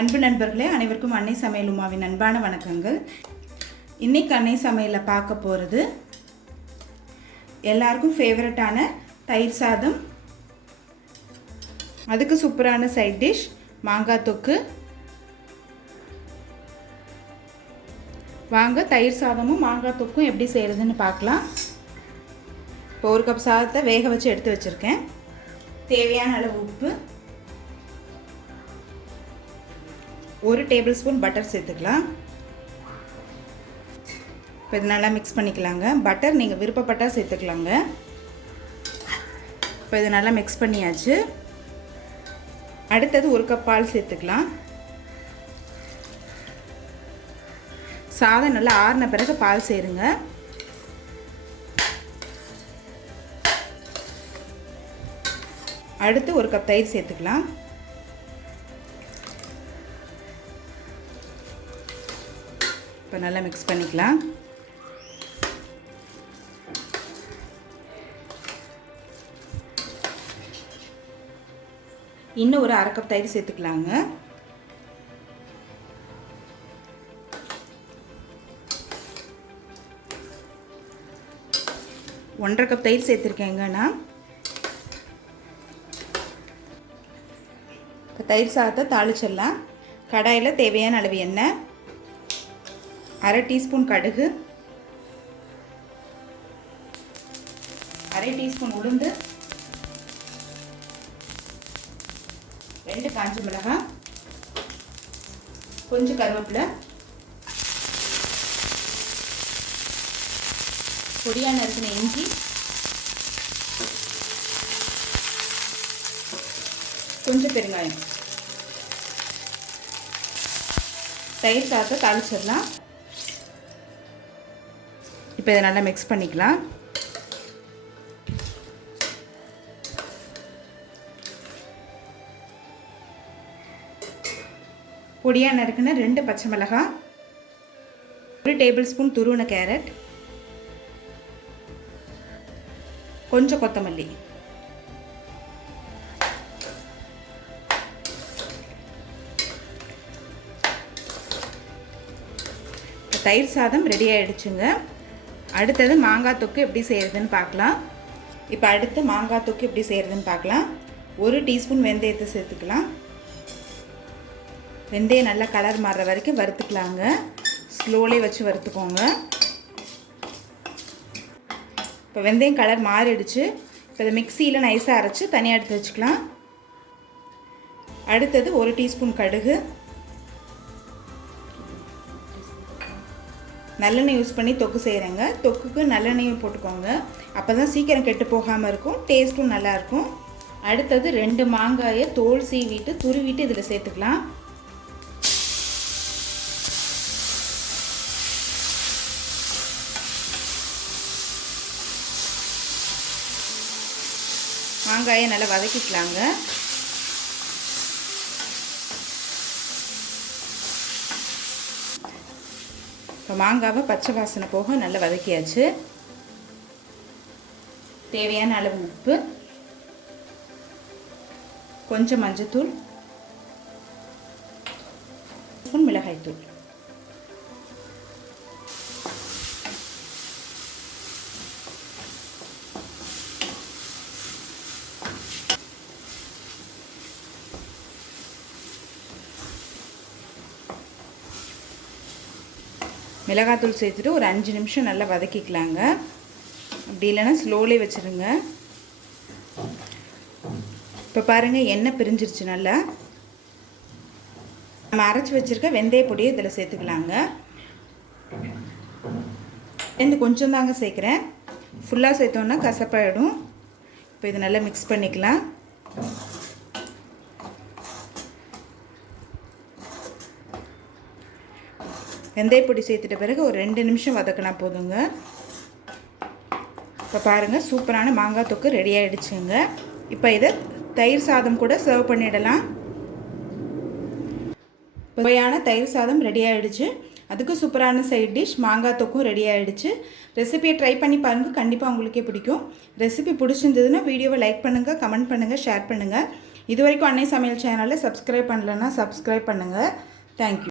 அன்பு நண்பர்களே அனைவருக்கும் அன்னை சமையல் உமாவின் அன்பான வணக்கங்கள். இன்னைக்கு அன்னை சமையலில் பார்க்க போகிறது எல்லாருக்கும் ஃபேவரட்டான தயிர் சாதம் அதுக்கு சூப்பரான சைட் டிஷ் மாங்காய் தொக்கு. வாங்க தயிர் சாதமும் மாங்காய் தொக்கும் எப்படி செய்கிறதுன்னு பார்க்கலாம். இப்போ ஒரு கப் சாதத்தை வேக வச்சு எடுத்து வச்சுருக்கேன். தேவையான அளவு உப்பு. ஒரு டேபிள் ஸ்பூன் பட்டர் சேர்த்துக்கலாம். இப்போ இது நல்லா மிக்ஸ் பண்ணிக்கலாங்க. பட்டர் நீங்கள் விருப்பப்பட்டால் சேர்த்துக்கலாங்க. இப்போ இது நல்லா மிக்ஸ் பண்ணியாச்சு. அடுத்தது ஒரு கப் பால் சேர்த்துக்கலாம். சாதம் நல்லா ஆறின பிறகு பால் சேருங்க. அடுத்து ஒரு கப் தயிர் சேர்த்துக்கலாம். இப்போ நல்லா மிக்ஸ் பண்ணிக்கலாம். இன்னும் ஒரு அரை கப் தயிர் சேர்த்துக்கலாங்க. ஒன்றரை கப் தயிர் சேர்த்துருக்கேங்கண்ணா இப்போ தயிர் சாதத்தை தாளிச்சிடலாம். கடாயில் தேவையான அளவு எண்ணெய். அரை டீஸ்பூன் கடுகு அரை டீஸ்பூன் உளுந்து ரெண்டு காஞ்ச மிளகாய் கொஞ்சம் கருவேப்பிலை பொடியாக நறுக்கின இஞ்சி கொஞ்சம் பெருங்காயம். தயிர் சாதத்தை தாளிச்சிடலாம். இப்போ இதை நல்லா மிக்ஸ் பண்ணிக்கலாம். பொடியாக நறுக்குன ரெண்டு பச்சை மிளகாய் ஒரு டேபிள் ஸ்பூன் துருவன கேரட் கொஞ்சம் கொத்தமல்லி. தயிர் சாதம் ரெடி ஆகிடுச்சுங்க அடுத்தது மாங்காய் தொக்கு எப்படி செய்கிறதுன்னு பார்க்கலாம். இப்போ அடுத்து மாங்காய் தொக்கு எப்படி செய்கிறதுன்னு பார்க்கலாம். ஒரு டீஸ்பூன் வெந்தயத்தை சேர்த்துக்கலாம். வெந்தயம் நல்லா கலர் மாறுற வரைக்கும் வறுத்துக்கலாங்க. ஸ்லோலே வச்சு வறுத்துக்கோங்க. இப்போ வெந்தயம் கலர் மாறிடுச்சு. இப்போ இதை மிக்சியில் நைஸாக அரைச்சி தனியாக எடுத்து வச்சுக்கலாம். அடுத்தது ஒரு டீஸ்பூன் கடுகு. நல்லெண்ணெய் யூஸ் பண்ணி தொக்கு செய்கிறேங்க தொக்குக்கு நல்லெண்ணெயும் போட்டுக்கோங்க. அப்போ தான் சீக்கிரம் கெட்டு போகாமல் இருக்கும். டேஸ்ட்டும் நல்லாயிருக்கும் அடுத்தது ரெண்டு மாங்காயை தோல் சீவிட்டு துருவிட்டு இதில் சேர்த்துக்கலாம். மாங்காயை நல்லா வதக்கிக்கலாங்க. இப்போ மாங்காவை பச்சை வாசனை போக நல்லா வதக்கியாச்சு. தேவையான அளவு உப்பு கொஞ்சம் மஞ்சத்தூள் மிளகாய்த்தூள். மிளகாத்தூள் சேர்த்துட்டு ஒரு அஞ்சு நிமிஷம் நல்லா வதக்கிக்கலாங்க. அப்படி இல்லைன்னா ஸ்லோலே வச்சுருங்க. இப்போ பாருங்கள் எண்ணெய் பிரிஞ்சிருச்சு நல்லா. நம்ம அரைச்சி வச்சுருக்க வெந்தய பொடியை இதில் சேர்த்துக்கலாங்க. இந்த கொஞ்சம் தாங்க சேர்க்குறேன். ஃபுல்லாக சேர்த்தோன்னா கசப்பாயிடும். இப்போ இது நல்லா மிக்ஸ் பண்ணிக்கலாம். வெந்தயப்பொடி சேர்த்துட்ட பிறகு ஒரு ரெண்டு நிமிஷம் வதக்கினா போதுங்க. இப்போ பாருங்கள் சூப்பரான மாங்காய் தொக்கு ரெடி ஆகிடுச்சுங்க இப்போ இதை தயிர் சாதம் கூட சர்வ் பண்ணிடலாம். சுவையான தயிர் சாதம் ரெடி ஆகிடுச்சு அதுக்கு சூப்பரான சைட் டிஷ் மாங்காய் தொக்கும் ரெடி ஆகிடுச்சு ரெசிபியை ட்ரை பண்ணி பாருங்கள் கண்டிப்பாக உங்களுக்கே பிடிக்கும். ரெசிபி பிடிச்சிருந்ததுன்னா வீடியோவை லைக் பண்ணுங்கள் கமெண்ட் பண்ணுங்கள் ஷேர் பண்ணுங்கள் இது வரைக்கும் அன்னை சமையல் சேனலை சப்ஸ்கிரைப் பண்ணலன்னா சப்ஸ்கிரைப் பண்ணுங்கள் தேங்க்யூ